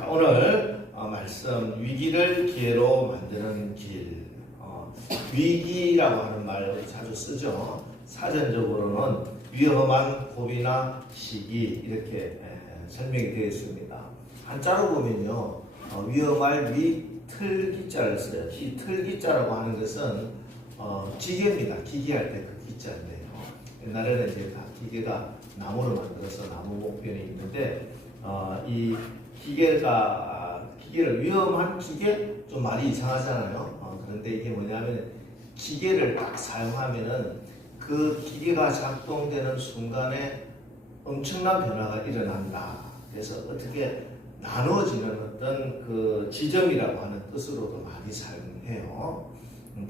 오늘 말씀 위기를 기회로 만드는 길. 위기라고 하는 말 자주 쓰죠. 사전적으로는 위험한 고비나 시기 이렇게 설명이 되어 있습니다. 한자로 보면요, 위험할 위틀기자를 써요. 이 틀기자라고 하는 것은 기계입니다. 기계할 때 그 기자인데요. 옛날에는 이제 다 기계가 나무로 만들어서 나무 목변이 있는데 이 기계를 위험한 기계 좀 말이 이상하잖아요. 그런데 이게 뭐냐면 기계를 딱 사용하면은 그 기계가 작동되는 순간에 엄청난 변화가 일어난다. 그래서 어떻게 나눠지는 어떤 그 지점이라고 하는 뜻으로도 많이 사용해요.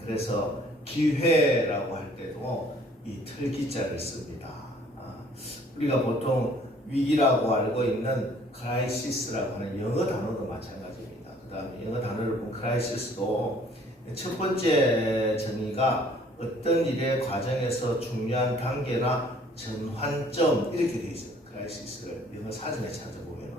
그래서 기회라고 할 때도 이 틀기자를 씁니다. 우리가 보통 위기라고 알고 있는 크라이시스라고 하는 영어 단어도 마찬가지입니다. 그 다음에 영어 단어를 보면 크라이시스도 첫 번째 정의가 어떤 일의 과정에서 중요한 단계나 전환점 이렇게 되어 있어요. 크라이시스를 영어 사전에 찾아보면.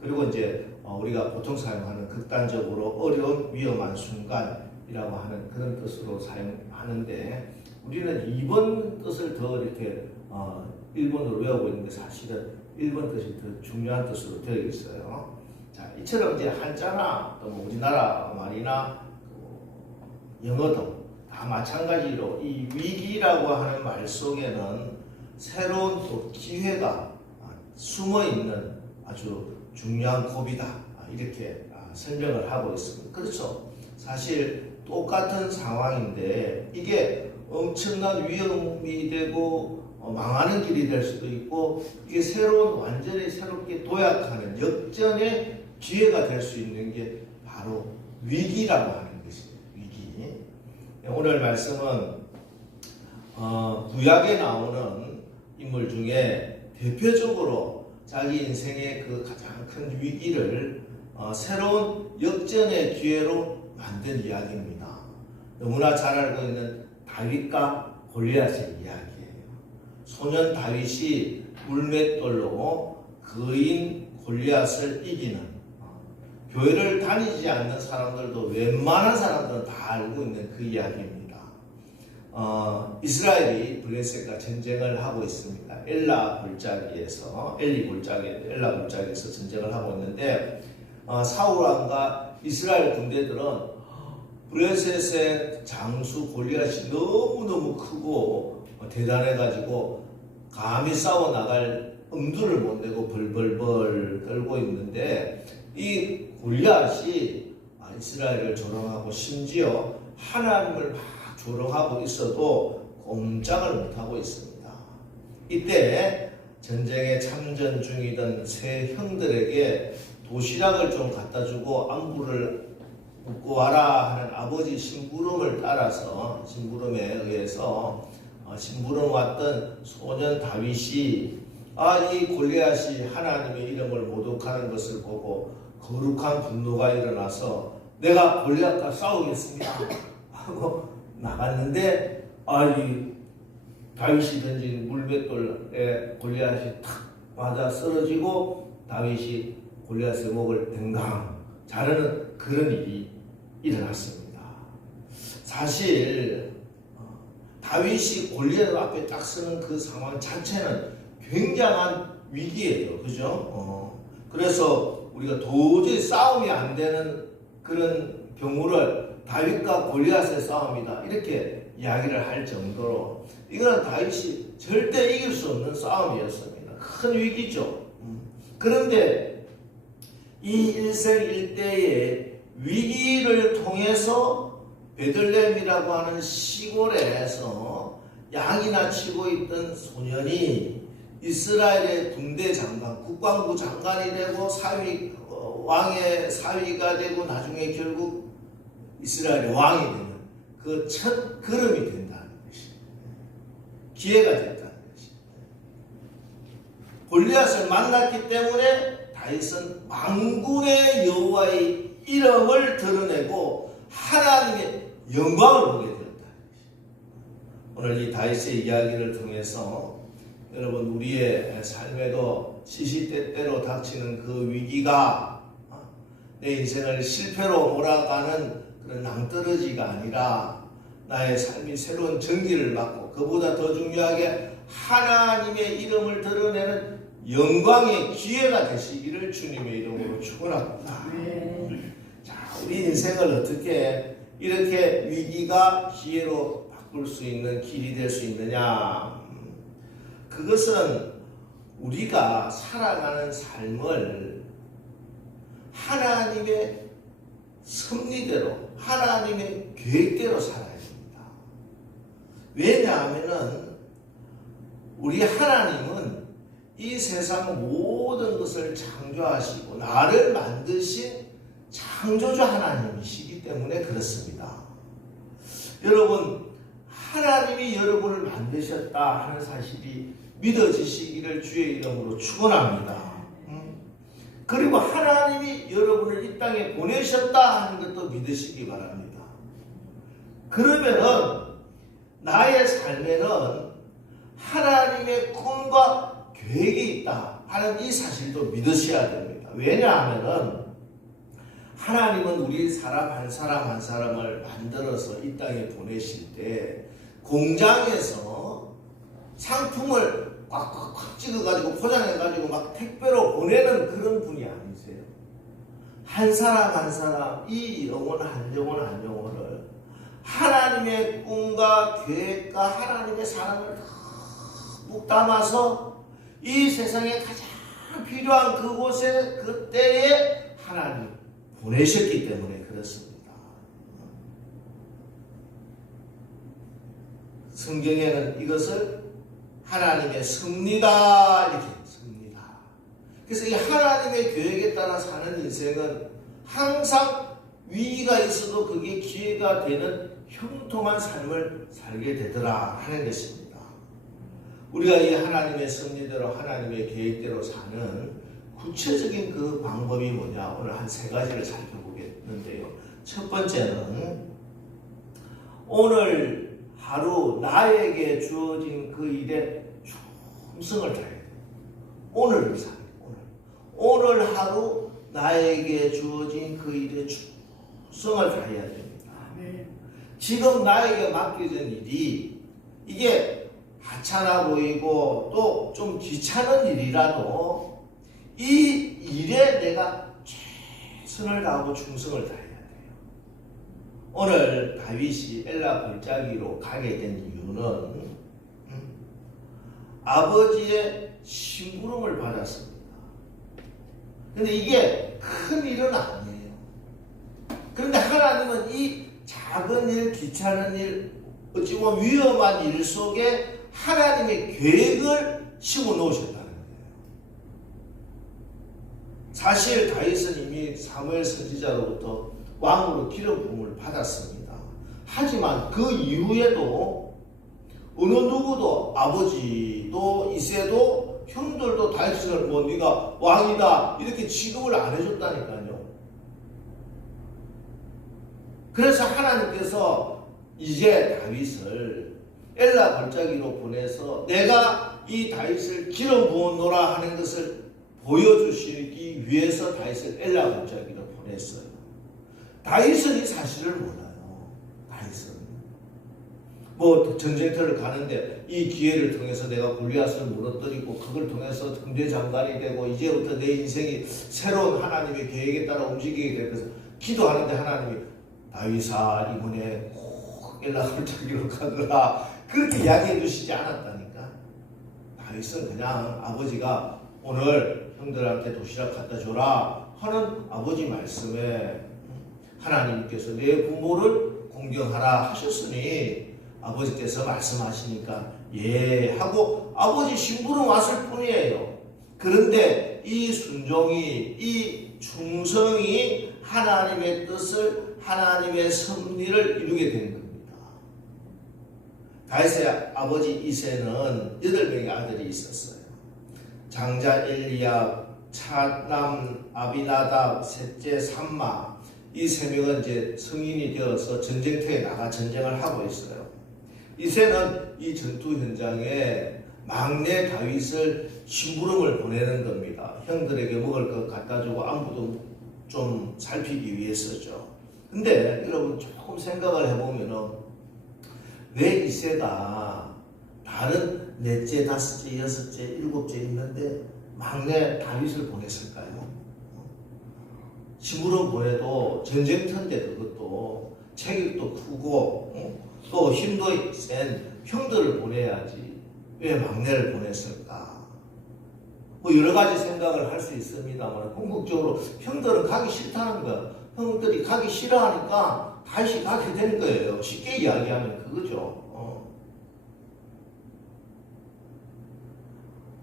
그리고 이제 우리가 보통 사용하는 극단적으로 어려운 위험한 순간이라고 하는 그런 뜻으로 사용하는데 우리는 2번 뜻을 더 이렇게 일본어로 외우고 있는데 사실은 1번 뜻이 더 중요한 뜻으로 되어 있어요. 자, 이처럼 이제 한자나 또 우리나라 말이나 영어도 다 마찬가지로 이 위기라고 하는 말 속에는 새로운 또 기회가 숨어 있는 아주 중요한 고비다. 이렇게 설명을 하고 있습니다. 그렇죠. 사실 똑같은 상황인데 이게 엄청난 위험이 되고 망하는 길이 될 수도 있고 이게 완전히 새롭게 도약하는 역전의 기회가 될 수 있는 게 바로 위기라고 하는 것이에요. 위기. 오늘 말씀은 구약에 나오는 인물 중에 대표적으로 자기 인생의 그 가장 큰 위기를 새로운 역전의 기회로 만든 이야기입니다. 너무나 잘 알고 있는 다윗과 골리앗의 이야기예요. 소년 다윗이 물맷돌로 거인 골리앗을 이기는, 교회를 다니지 않는 사람들도 웬만한 사람들은 다 알고 있는 그 이야기입니다. 이스라엘이 블레셋과 전쟁을 하고 있습니다. 엘라 골짜기에서 전쟁을 하고 있는데 사울 왕과 이스라엘 군대들은 블레셋의 장수 골리앗이 너무너무 크고 대단해가지고 감히 싸워 나갈 엄두를 못 내고 벌벌벌 떨고 있는데 이 골리앗이 이스라엘을 조롱하고 심지어 하나님을 막 조롱하고 있어도 꼼짝을 못하고 있습니다. 이때 전쟁에 참전 중이던 세 형들에게 도시락을 좀 갖다주고 안부를 묻고 와라 하는 아버지 심부름을 따라서 심부름에 의해서 심부름 왔던 소년 다윗이 이 골리앗이 하나님의 이름을 모독하는 것을 보고 거룩한 분노가 일어나서 내가 골리앗과 싸우겠습니다 하고 나갔는데 이 다윗이 던진 물맷돌에 골리앗이 탁 맞아 쓰러지고 다윗이 골리앗의 목을 댕강 자르는 그런 일이 일어났습니다. 사실 다윗이 골리앗 앞에 딱 서는 그 상황 자체는 굉장한 위기예요. 그죠? 그래서 우리가 도저히 싸움이 안 되는 그런 경우를 다윗과 골리앗의 싸움이다 이렇게 이야기를 할 정도로 이거는 다윗이 절대 이길 수 없는 싸움이었습니다. 큰 위기죠. 그런데 이 일생일대의 위기를 통해서 베들레헴이라고 하는 시골에서 양이나 치고 있던 소년이 이스라엘의 군대 장관, 국방부 장관이 되고 왕의 사위가 되고 나중에 결국 이스라엘의 왕이 되는 그 첫 걸음이 된다는 것입니다. 기회가 됐다는 것입니다. 골리앗을 만났기 때문에 다윗은 만군의 여호와의 이름을 드러내고 하나님의 영광을 보게 되었다는 것입니다. 오늘 이 다윗의 이야기를 통해서 여러분 우리의 삶에도 시시때때로 닥치는 그 위기가 내 인생을 실패로 몰아가는 그런 낭떠러지가 아니라 나의 삶이 새로운 전기를 맞고 그보다 더 중요하게 하나님의 이름을 드러내는 영광의 기회가 되시기를 주님의 이름으로 축원합니다. 자, 우리 인생을 어떻게 이렇게 위기가 기회로 바꿀 수 있는 길이 될 수 있느냐? 그것은 우리가 살아가는 삶을 하나님의 섭리대로, 하나님의 계획대로 살아야 됩니다. 왜냐하면은 우리 하나님은 이 세상 모든 것을 창조하시고 나를 만드신 창조주 하나님이시기 때문에 그렇습니다. 여러분, 하나님이 여러분을 만드셨다 하는 사실이 믿어지시기를 주의 이름으로 축원합니다. 그리고 하나님이 여러분을 이 땅에 보내셨다 하는 것도 믿으시기 바랍니다. 그러면은 나의 삶에는 하나님의 꿈과 계획이 있다 하는 이 사실도 믿으셔야 됩니다. 왜냐하면은 하나님은 우리 사람 한 사람 한 사람을 만들어서 이 땅에 보내실 때 공장에서 상품을 꽉꽉꽉 찍어가지고 포장해가지고 막 택배로 보내는 그런 분이 아니세요. 한 사람 한 사람 이 영혼 한 영혼을 하나님의 꿈과 계획과 하나님의 사랑을 묵 담아서 이 세상에 가장 필요한 그곳에 그때에 하나님 보내셨기 때문에 그렇습니다. 성경에는 이것을 하나님의 섭리다 이렇게 섭리다. 그래서 이 하나님의 계획에 따라 사는 인생은 항상 위기가 있어도 그게 기회가 되는 형통한 삶을 살게 되더라 하는 것입니다. 우리가 이 하나님의 섭리대로 하나님의 계획대로 사는 구체적인 그 방법이 뭐냐 오늘 한 세 가지를 살펴보겠는데요. 첫 번째는 오늘 하루 나에게 주어진 그 일에 충성을 다해야 돼요. 오늘 오늘 하루 나에게 주어진 그 일에 충성을 다해야 됩니다. 지금 나에게 맡겨진 일이 이게 하찮아 보이고 또 좀 귀찮은 일이라도 이 일에 내가 최선을 다하고 충성을 다해야 돼요. 오늘 다윗이 엘라 골짜기로 가게 된 이유는 아버지의 심부름을 받았습니다. 근데 이게 큰 일은 아니에요. 그런데 하나님은 이 작은 일, 귀찮은 일, 어찌 보면 위험한 일 속에 하나님의 계획을 심어 놓으셨다는 거예요. 사실 다윗은 이미 사무엘 선지자로부터 왕으로 기름 부음을 받았습니다. 하지만 그 이후에도 어느 누구도 아버지도 이새도 형들도 다윗을 뭐 네가 왕이다 이렇게 취급을 안 해줬다니까요. 그래서 하나님께서 이제 다윗을 엘라 골짜기로 보내서 내가 이 다윗을 기름 부었노라 하는 것을 보여주시기 위해서 다윗을 엘라 골짜기로 보냈어요. 다윗은 이 사실을 몰라요. 다윗은 뭐 전쟁터를 가는데 이 기회를 통해서 내가 골리앗을 무너뜨리고 그걸 통해서 군대장관이 되고 이제부터 내 인생이 새로운 하나님의 계획에 따라 움직이게 될 것을 기도하는데 하나님이 다윗아 이번에 꼭 엘라 골짜기로 가더라 그렇게 이야기해 주시지 않았다니까. 다윗은 그냥 아버지가 오늘 형들한테 도시락 갖다 줘라 하는 아버지 말씀에 하나님께서 내 부모를 공경하라 하셨으니 아버지께서 말씀하시니까 예 하고 아버지 심부름 왔을 뿐이에요. 그런데 이 순종이 이 충성이 하나님의 뜻을 하나님의 섭리를 이루게 된 겁니다. 다윗의 아버지 이새는 8명의 아들이 있었어요. 장자 엘리압, 차남 아비나답, 셋째 삼마 이 3명은 이제 성인이 되어서 전쟁터에 나가 전쟁을 하고 있어요. 이새는 이 전투 현장에 막내 다윗을 심부름을 보내는 겁니다. 형들에게 먹을 것 갖다 주고 안부도 좀 살피기 위해서죠. 근데 여러분 조금 생각을 해보면은 왜 이새가 다른 넷째, 다섯째, 여섯째, 일곱째 있는데 막내 다윗을 보냈을까요? 시므론 보내도 전쟁터인데 그것도 체격도 크고 또 힘도 센 형들을 보내야지 왜 막내를 보냈을까? 뭐 여러 가지 생각을 할 수 있습니다만 궁극적으로 형들은 가기 싫다는 거야. 형들이 가기 싫어하니까 다시 가게 된 거예요. 쉽게 이야기하면 그거죠.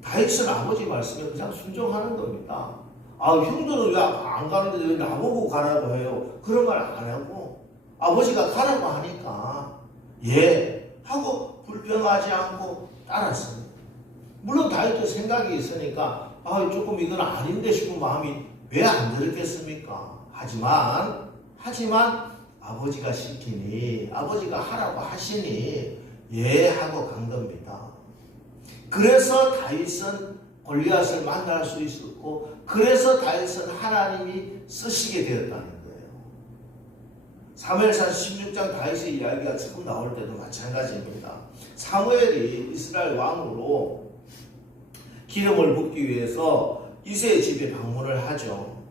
다윗은 아버지 말씀에 그냥 순종하는 겁니다. 아, 형들은 왜 안 가는데 왜 나보고 가라고 해요? 그런 말 안 하고 아버지가 가라고 하니까 예 하고 불평하지 않고 따랐습니다. 물론 다윗도 생각이 있으니까 아, 조금 이건 아닌데 싶은 마음이 왜 안 들었겠습니까? 하지만 아버지가 시키니 아버지가 하라고 하시니 예 하고 간 겁니다. 그래서 다윗은 골리앗을 만날 수 있었고 그래서 다윗은 하나님이 쓰시게 되었다는 거예요. 사무엘상 16장 다윗의 이야기가 처음 나올 때도 마찬가지입니다. 사무엘이 이스라엘 왕으로 기름을 붓기 위해서 이새의 집에 방문을 하죠.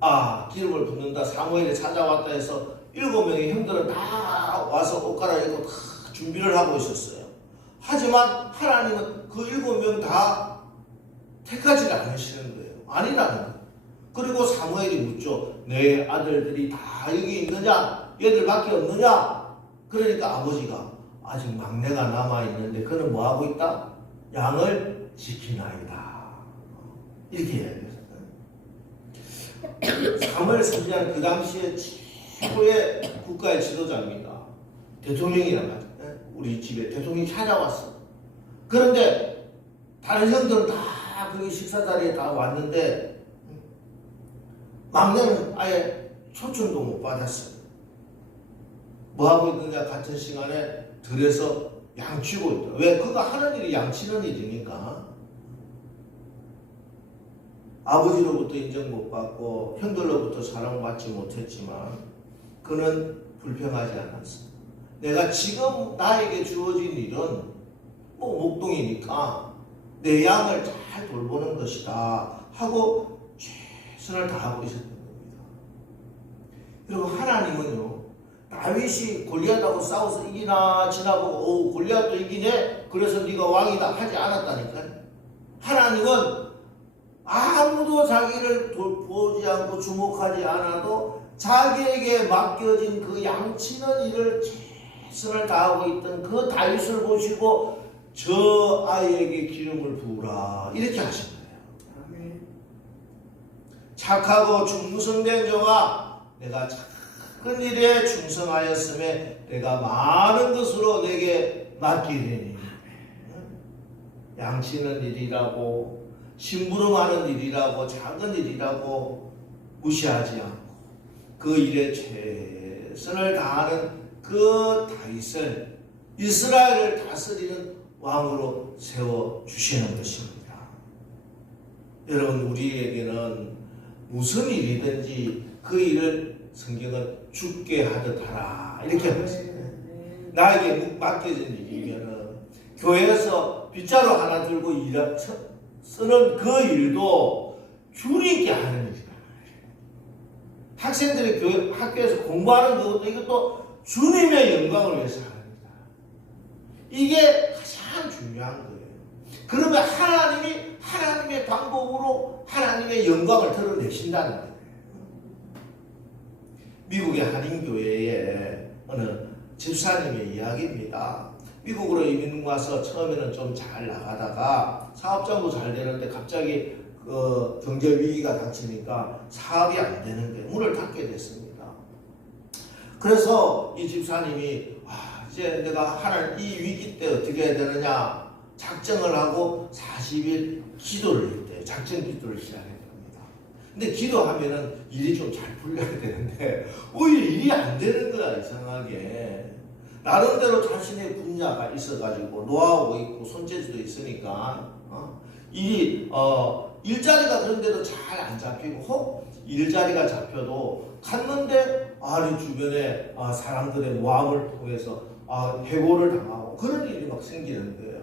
아, 기름을 붓는다. 사무엘이 찾아왔다 해서 7명의 형들은 다 와서 옷 갈아입고 다 준비를 하고 있었어요. 하지만 하나님은 그 7명 다 택하지를 않으시는 거예요. 아니라는 거예요. 그리고 사무엘이 묻죠. 내 아들들이 다 여기 있느냐? 얘들밖에 없느냐? 그러니까 아버지가 아직 막내가 남아있는데 그는 뭐하고 있다? 양을 지키나이다. 이렇게 이야기했어요. 사무엘 3년 그 당시에 최고의 국가의 지도자입니다. 대통령이란 말이에요. 우리 집에 대통령이 찾아왔어. 그런데 다른 형들은 다 거기 식사 자리에 다 왔는데 막내는 아예 초청도 못 받았어요. 뭐하고 있느냐? 같은 시간에 들에서 양치고 있다. 왜? 그가 하는 일이 양치는 일이니까. 아버지로부터 인정 못 받고 형들로부터 사랑받지 못했지만 그는 불평하지 않았습니다. 내가 지금 나에게 주어진 일은 뭐 목동이니까 내 양을 잘 돌보는 것이다 하고 최선을 다하고 있었던 겁니다. 여러분, 하나님은요, 다윗이 골리앗하고 싸워서 이기나 지나보고 골리앗도 이기네 그래서 네가 왕이다 하지 않았다니까요. 하나님은 아무도 자기를 보지 않고 주목하지 않아도 자기에게 맡겨진 그 양치는 일을 최선을 다하고 있던 그 다윗을 보시고 저 아이에게 기름을 부으라 이렇게 하신 거예요. 착하고 충성된 자와 내가 작은 일에 충성하였음에 내가 많은 것으로 내게 맡기리니. 양치는 일이라고 심부름하는 일이라고 작은 일이라고 무시하지 않고 그 일에 최선을 다하는 그 다윗을 이스라엘을 다스리는 왕으로 세워주시는 것입니다. 여러분, 우리에게는 무슨 일이든지 그 일을 성경은 죽게 하듯 하라 이렇게 하고 있습니다. 나에게 맡겨진 일이면은 교회에서 빗자루 하나 들고 쓰는 그 일도 주님께 하는 일이다. 학생들이 학교에서 공부하는 그것도 이것도 주님의 영광을 위해서 하는 일이다. 이게 가장 중요한 거예요. 그러면 하나님이 하나님의 방법으로 하나님의 영광을 드러내신다는 거예요. 미국의 한인교회의 어느 집사님의 이야기입니다. 미국으로 이민 와서 처음에는 좀 잘 나가다가 사업장도 잘 되는데 갑자기 그 경제 위기가 닥치니까 사업이 안 되는 게 문을 닫게 됐습니다. 그래서 이 집사님이 이제 내가 하나님 이 위기 때 어떻게 해야 되느냐 작정을 하고 40일 기도를 했대요. 작정 기도를 시작했답니다. 근데 기도하면은 일이 좀 잘 풀려야 되는데 오히려 일이 안 되는 거야. 이상하게 나름대로 자신의 분야가 있어가지고 노하우가 있고 손재주도 있으니까 일자리가 그런데도 잘 안 잡히고 혹 일자리가 잡혀도 갔는데 이 주변에 사람들의 모함을 통해서 해고를 당하고 그런 일이 막 생기는 거예요.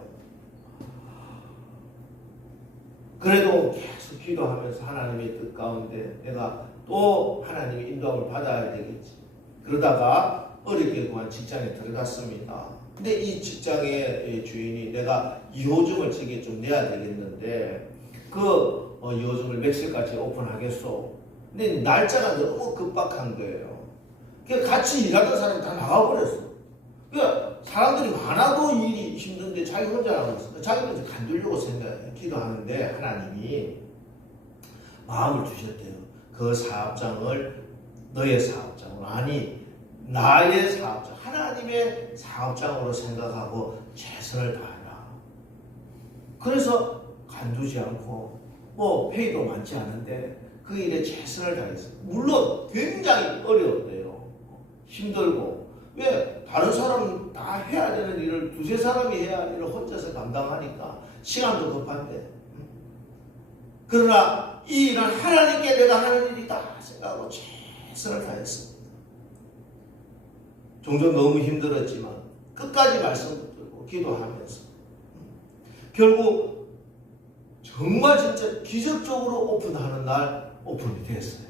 그래도 계속 기도하면서 하나님의 뜻 가운데 내가 또 하나님의 인도함을 받아야 되겠지. 그러다가 어렵게 구한 직장에 들어갔습니다. 근데 이 직장의 주인이 내가 2호점을 저게 좀 내야 되겠는데 그 2호점을 며칠까지 오픈하겠소. 근데 날짜가 너무 급박한 거예요. 그러니까 같이 일하던 사람이 다 나가버렸어. 그러니까 사람들이 많아도 일이 힘든데 자기 혼자 나가서 자기는 간두려고 기도하는데 하나님이 마음을 주셨대요. 그 사업장을 너의 사업장으로 나의 사업장, 하나님의 사업장으로 생각하고 최선을 다해라. 그래서 간두지 않고 페이도 많지 않은데 그 일에 최선을 다했어요. 물론 굉장히 어려웠대요. 힘들고. 왜? 다른 사람은 다 해야 되는 일을 두세 사람이 해야 할 일을 혼자서 감당하니까 시간도 급한데. 그러나 이 일은 하나님께 내가 하는 일이다 생각하고 최선을 다했습니다. 종종 너무 힘들었지만 끝까지 말씀 붙들고 기도하면서 결국 정말 진짜 기적적으로 오픈하는 날 오픈이 됐어요.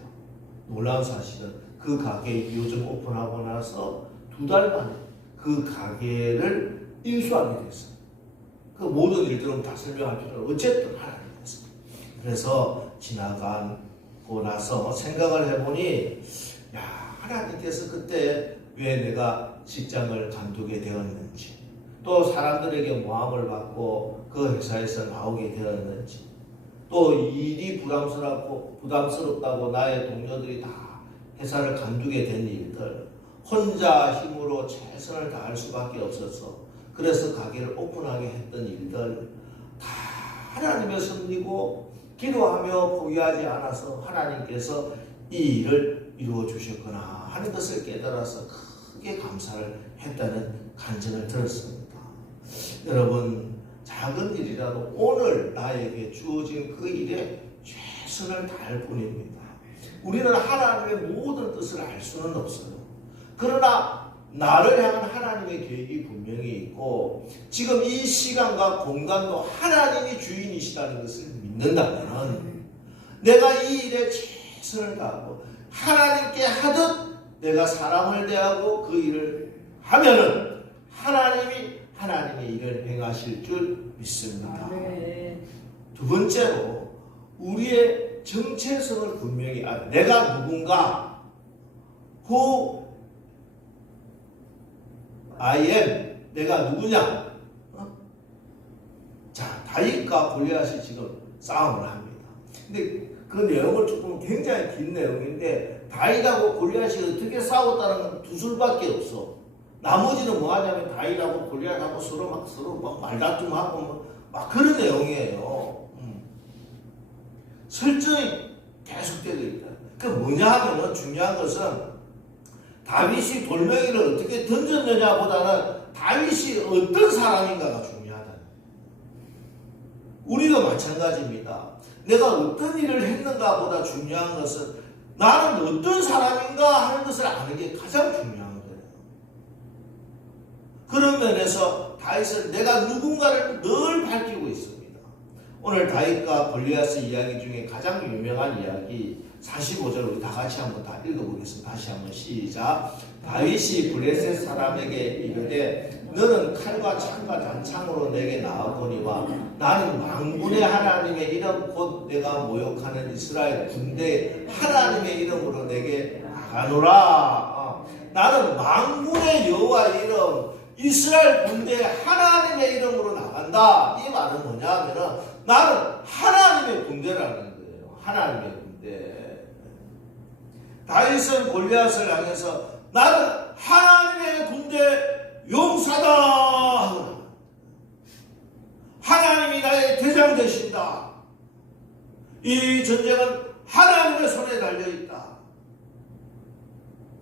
놀라운 사실은 그 가게 요즘 오픈하고 나서 2달 만에 그 가게를 인수하게 됐어요. 그 모든 일들은 다 설명할 필요 없어요. 어쨌든 하나님 됐어요. 그래서 지나가고 나서 생각을 해보니 하나님께서 그때 왜 내가 직장을 간두게 되었는지 또 사람들에게 모함을 받고 그 회사에서 나오게 되었는지 또 일이 부담스럽다고 나의 동료들이 다 회사를 간두게 된 일들 혼자 힘으로 최선을 다할 수밖에 없어서 그래서 가게를 오픈하게 했던 일들 다 하나님의 섭리고 기도하며 포기하지 않아서 하나님께서 이 일을 이루어 주셨구나 하는 것을 깨달아서 크게 감사를 했다는 간증을 들었습니다. 여러분 작은 일이라도 오늘 나에게 주어진 그 일에 최선을 다할 뿐입니다. 우리는 하나님의 모든 뜻을 알 수는 없어요. 그러나 나를 향한 하나님의 계획이 분명히 있고 지금 이 시간과 공간도 하나님이 주인이시다는 것을 믿는다면 내가 이 일에 최선을 다하고 하나님께 하듯 내가 사람을 대하고 그 일을 하면은 하나님이 하나님의 일을 행하실 줄 믿습니다. 두 번째로 우리의 정체성을 분명히 내가 누군가 who I am 내가 누구냐? 자, 다윗과 골리앗이 지금 싸움을 합니다. 근데 그 내용을 조금 굉장히 긴 내용인데 다윗하고 골리앗이 어떻게 싸웠다는 건 두 줄밖에 없어. 나머지는 뭐 하냐면 다윗하고 골리앗하고 서로 막 말다툼하고 막 그런 내용이에요. 설정이 계속되고 있다. 그 뭐냐 하면은 중요한 것은 다윗이 돌멩이를 어떻게 던졌느냐보다는 다윗이 어떤 사람인가가 중요하다. 우리도 마찬가지입니다. 내가 어떤 일을 했는가보다 중요한 것은 나는 어떤 사람인가 하는 것을 아는 게 가장 중요한 거예요. 그런 면에서 다윗은 내가 누군가를 늘 밝히고 있습니다. 오늘 다윗과 골리앗의 이야기 중에 가장 유명한 이야기 45절 우리 다 같이 한번 다 읽어보겠습니다. 다시 한번 시작. 다윗이 블레셋 사람에게 이르되 너는 칼과 창과 단창으로 내게 나아보니와 나는 만군의 하나님의 이름 곧 내가 모욕하는 이스라엘 군대 하나님의 이름으로 내게 나가노라. 나는 만군의 여호와의 이름 이스라엘 군대 하나님의 이름으로 나간다. 이 말은 뭐냐 하면은 나는 하나님의 군대라는 거예요. 하나님의 군대. 다윗은 골리앗을 향해서 나는 하나님의 군대 용사다. 하나님이 나의 대장 되신다. 이 전쟁은 하나님의 손에 달려있다.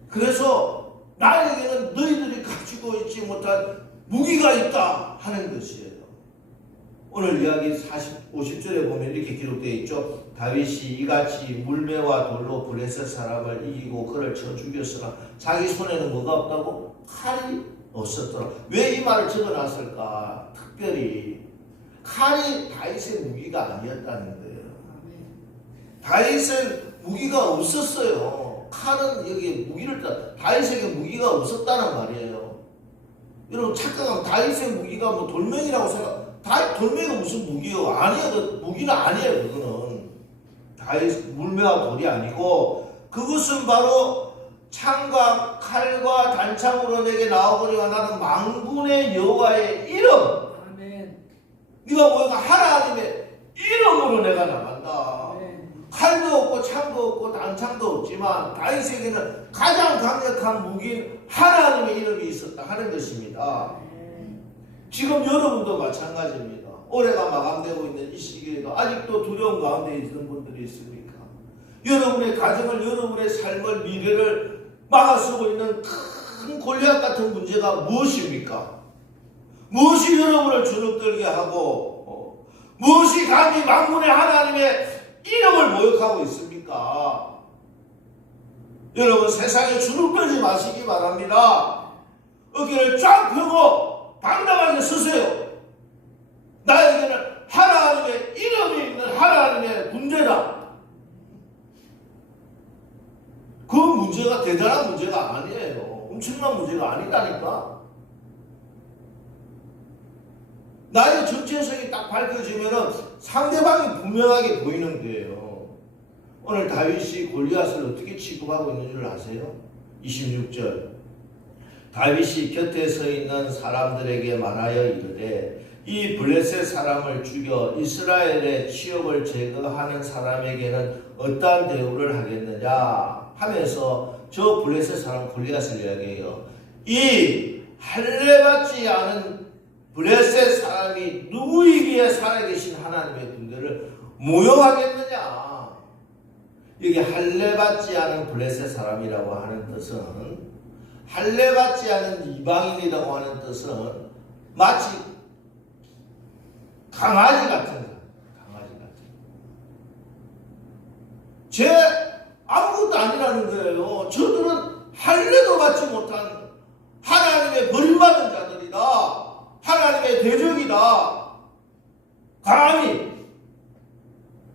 그래서 나에게는 너희들이 가지고 있지 못한 무기가 있다 하는 것이에요. 오늘 이야기 50절에 보면 이렇게 기록되어 있죠. 다윗이 이같이 물매와 돌로 블레셋 사람을 이기고 그를 쳐 죽였으나 자기 손에는 뭐가 없다고? 칼이 없었더라. 왜 이 말을 적어놨을까? 특별히 칼이 다윗의 무기가 아니었다는 거예요. 다윗의 무기가 없었어요. 칼은 여기 무기를 다윗에게 무기가 없었다는 말이에요. 여러분 착각하면 다윗의 무기가 뭐 돌멩이라고 생각. 돌멩이가 무슨 무기예요? 아니에요. 그 무기는 아니에요. 그거는 다윗 물매와 돌이 아니고 그것은 바로 창과 칼과 단창으로 내게 나오거니와 나는 만군의 여호와의 이름. 아멘. 네가 뭐야? 하나님의 이름으로 내가 나간다. 칼도 없고 창도 없고 단창도 없지만 다윗에게는 가장 강력한 무기인 하나님의 이름이 있었다 하는 것입니다. 지금 여러분도 마찬가지입니다. 올해가 마감되고 있는 이 시기에도 아직도 두려움 가운데 있는 분들이 있습니까? 여러분의 가정을, 여러분의 삶을, 미래를 막아서고 있는 큰 골리앗 같은 문제가 무엇입니까? 무엇이 여러분을 주눅들게 하고 무엇이 감히 만군의 하나님의 이름을 모욕하고 있습니까? 여러분 세상에 주눅들지 마시기 바랍니다. 어깨를 쫙 펴고 당당하게 서세요. 나에게는 하나님의 이름이 있는 하나님의 문제다. 그 문제가 대단한 문제가 아니에요. 엄청난 문제가 아니다니까. 나의 정체성이 딱 밝혀지면 상대방이 분명하게 보이는 거예요. 오늘 다윗이 골리앗을 어떻게 취급하고 있는 줄 아세요? 26절 다윗이 곁에 서 있는 사람들에게 말하여 이르되 이 블레셋 사람을 죽여 이스라엘의 취업을 제거하는 사람에게는 어떠한 대우를 하겠느냐 하면서 저 블레셋 사람 골리앗을 이야기해요. 이 할례받지 않은 블레셋 사람이 누구이기에 살아계신 하나님의 군대를 모욕하겠느냐. 여기 할례받지 않은 블레셋 사람이라고 하는 뜻은 할례받지 않은 이방인이라고 하는 뜻은 마치 강아지 같은 사람, 강아지 같은. 제 아무것도 아니라는 거예요. 저들은 할례도 받지 못한 하나님의 버림받은 자들이다. 하나님의 대적이다. 감히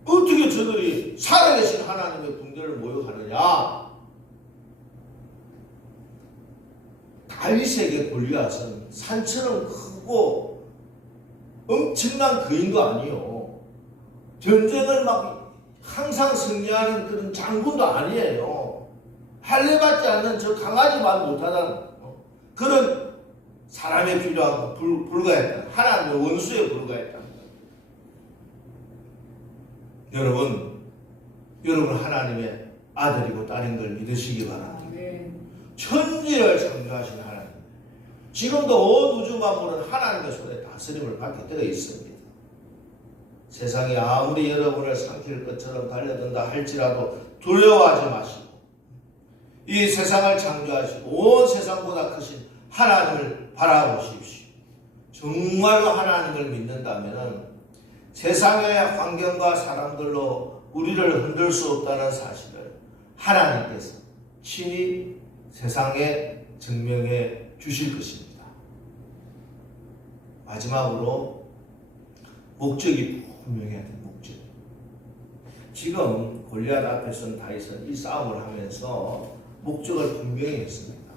어떻게 저들이 살아계신 하나님의 군대를 모욕하느냐. 다윗에게 골리앗은 산처럼 크고 엄청난 거인도 아니요. 전쟁을 막 항상 승리하는 그런 장군도 아니에요. 할례받지 않는 저 강아지만 못하다는 그런 사람에 필요한 불과했다. 하나님의 원수에 불과했다. 여러분 하나님의 아들이고 딸인 걸 믿으시기 바랍니다. 천지를 창조하신 하나님. 지금도 온 우주 만물은 하나님의 손에 다스림을 받게 되어 있습니다. 세상이 아무리 여러분을 삼킬 것처럼 달려든다 할지라도 두려워하지 마시고 이 세상을 창조하시고 온 세상보다 크신 하나님을 바라보십시오. 정말로 하나님을 믿는다면 세상의 환경과 사람들로 우리를 흔들 수 없다는 사실을 하나님께서 친히 세상에 증명해 주실 것입니다. 마지막으로 목적이 분명해야 돼요. 목적. 지금 골리앗 앞에 선 다윗은 이 싸움을 하면서 목적을 분명히 했습니다.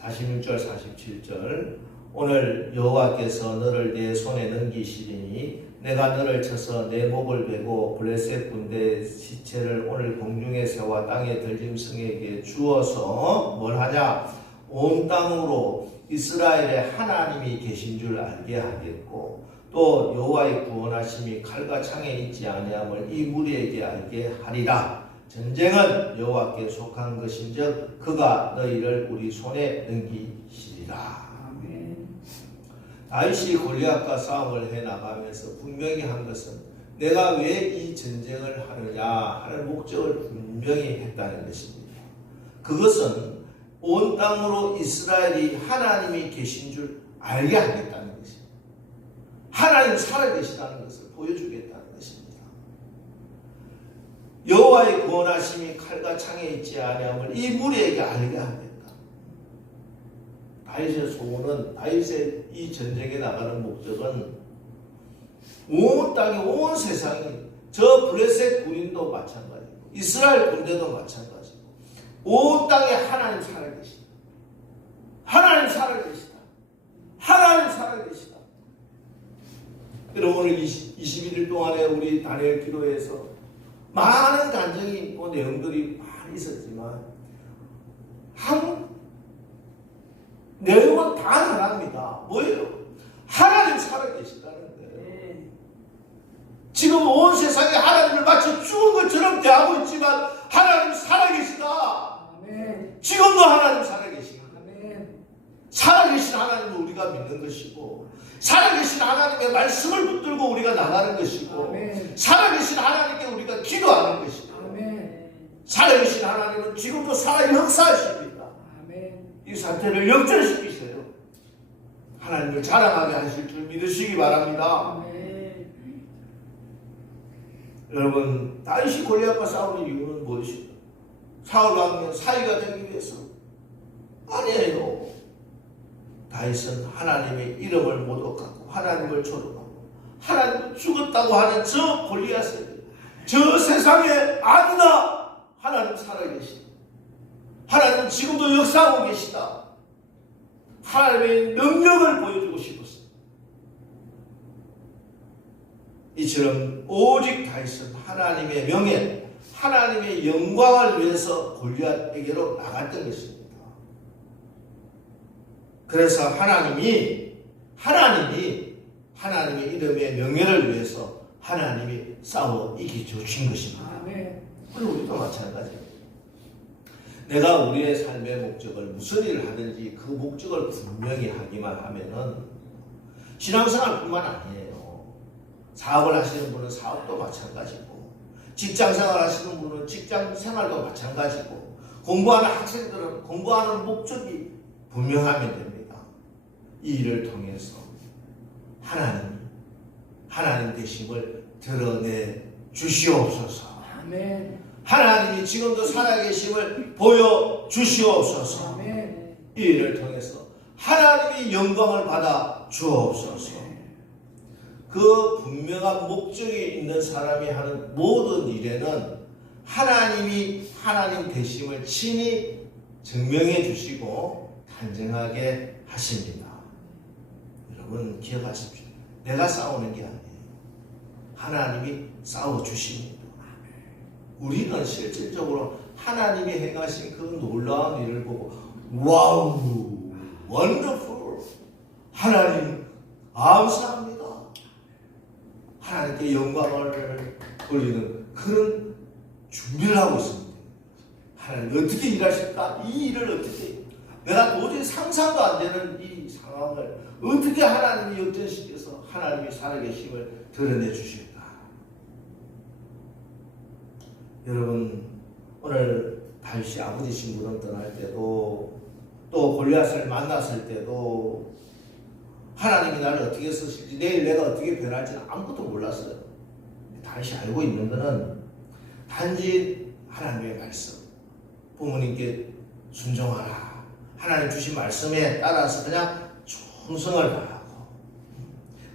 46절 47절 오늘 여호와께서 너를 내 손에 넘기시리니 내가 너를 쳐서 내 목을 베고 블레셋 군대 시체를 오늘 공중에 세워 땅의 들짐승에게 주어서 뭘 하냐? 온 땅으로 이스라엘의 하나님이 계신 줄 알게 하겠고 또 여호와의 구원하심이 칼과 창에 있지 아니함을 이 무리에게 알게 하리라. 전쟁은 여호와께 속한 것인즉 그가 너희를 우리 손에 넘기시리라. 다윗이 골리앗과 싸움을 해나가면서 분명히 한 것은 내가 왜 이 전쟁을 하느냐 하는 목적을 분명히 했다는 것입니다. 그것은 온 땅으로 이스라엘이 하나님이 계신 줄 알게 하겠다는 것입니다. 하나님 살아계시다는 것을 보여주겠다는 것입니다. 여호와의 구원하심이 칼과 창에 있지 아니함을 이 무리에게 알게 하겠다. 다윗의 소원은, 다윗의 이 전쟁에 나가는 목적은 온 땅이, 온 세상이, 저 블레셋 군인도 마찬가지고 이스라엘 군대도 마찬가지고 온 땅에 하나님 살아계시다. 하나님 살아계시다. 하나님 살아계시다. 여러분, 오늘 21일 동안에 우리 다니엘 기도에서 많은 간증이 있고 내용들이 많이 있었지만 한 내용은 다 하나입니다. 뭐예요? 하나님 살아계시다는 거예요. 지금 온 세상에 하나님을 마치 죽은 것처럼 대하고 있지만 하나님 살아계시다. 지금도 하나님 살아계시다. 살아계신 하나님을 우리가 믿는 것이고, 살아계신 하나님의 말씀을 붙들고 우리가 나가는 것이고, 살아계신 하나님께 우리가 기도하는 것이고, 살아계신 하나님은 지금도 살아 역사하십니다. 이 사태를 역전시키세요. 하나님을 자랑하게 하실 줄 믿으시기 바랍니다. 여러분, 다윗이 골리앗과 싸우는 이유는 무엇이죠? 사울과 왕은 사위가 되기 위해서? 아니에요. 다윗은 하나님의 이름을 모독하고 하나님을 조롱하고 하나님은 죽었다고 하는 저 골리앗을, 저 세상에 아무나 하나님 살아계시다. 하나님은 지금도 역사하고 계시다. 하나님의 능력을 보여주고 싶었어요. 이처럼 오직 다윗은 하나님의 명예, 하나님의 영광을 위해서 골리앗에게로 나갔던 것입니다. 그래서 하나님의 이름의 명예를 위해서 하나님이 싸워 이기주신 것입니다. 그리고 우리도 마찬가지입니다. 내가 우리의 삶의 목적을 무슨 일을 하든지 그 목적을 분명히 하기만 하면은 신앙생활뿐만 아니에요. 사업을 하시는 분은 사업도 마찬가지고, 직장생활 하시는 분은 직장생활도 마찬가지고, 공부하는 학생들은 공부하는 목적이 분명하면 됩니다. 이 일을 통해서 하나님 되심을 드러내 주시옵소서. 하나님이 지금도 살아계심을 보여주시옵소서. 이 일을 통해서 하나님이 영광을 받아 주옵소서. 그 분명한 목적이 있는 사람이 하는 모든 일에는 하나님이 하나님 되심을 친히 증명해 주시고 탄증하게 하십니다. 여러분 기억하십시오. 내가 싸우는 게 아니에요. 하나님이 싸워주십니다. 우리는 실질적으로 하나님이 행하신 그 놀라운 일을 보고 와우, 원더풀, 하나님 감사합니다. 하나님께 영광을 돌리는 그런 준비를 하고 있습니다. 하나님 어떻게 일하실까? 이 일을 어떻게, 내가 도저히 상상도 안 되는 이 상황을 어떻게 하나님이 역전시켜서 하나님이 살아계심을 드러내 주실까? 여러분, 오늘 다윗이 아버지 신부름 떠날 때도, 또 골리앗을 만났을 때도 하나님이 나를 어떻게 쓰실지, 내일 내가 어떻게 변할지는 아무것도 몰랐어요. 다윗이 알고 있는 것은 단지 하나님의 말씀, 부모님께 순종하라, 하나님 주신 말씀에 따라서 그냥 충성을 다하고,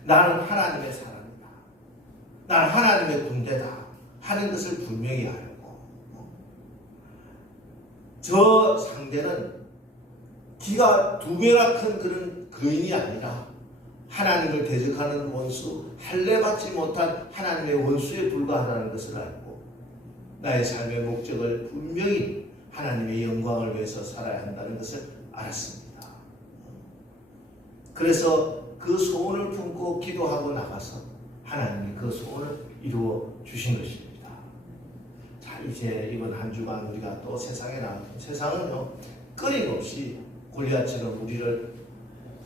나는 하나님의 사람이다, 나는 하나님의 군대다 하는 것을 분명히 알고, 저 상대는 기가 2배나 큰 그런 거인이 아니라 하나님을 대적하는 원수, 할례받지 못한 하나님의 원수에 불과하다는 것을 알고, 나의 삶의 목적을 분명히 하나님의 영광을 위해서 살아야 한다는 것을 알았습니다. 그래서 그 소원을 품고 기도하고 나가서 하나님이 그 소원을 이루어 주신 것입니다. 자, 이제 이번 한 주간 우리가 또 세상에 나가면, 세상은요 끊임없이 골리앗처럼 우리를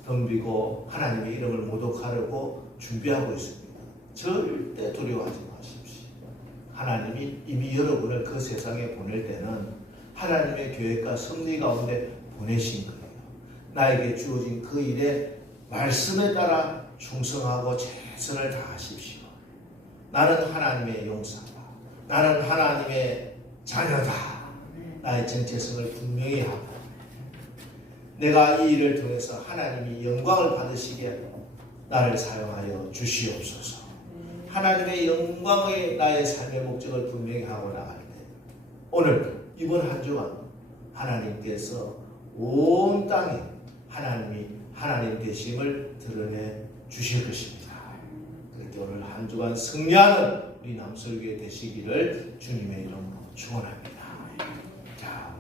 덤비고 하나님의 이름을 모독하려고 준비하고 있습니다. 절대 두려워하지 마십시오. 하나님이 이미 여러분을 그 세상에 보낼 때는 하나님의 계획과 섭리 가운데 보내신 거예요. 나에게 주어진 그 일에 말씀에 따라 충성하고 최선을 다하십시오. 나는 하나님의 용사다. 나는 하나님의 자녀다. 나의 정체성을 분명히 하고 내가 이 일을 통해서 하나님이 영광을 받으시게 나를 사용하여 주시옵소서. 하나님의 영광의 나의 삶의 목적을 분명히 하고 나갈 때 오늘 이번 한 주간 하나님께서 온 땅에 하나님이 하나님 되심을 드러내 주실 것입니다. 그렇게 오늘 한 주간 승리하는 우리 남설교회 되시기를 주님의 이름으로 축원합니다.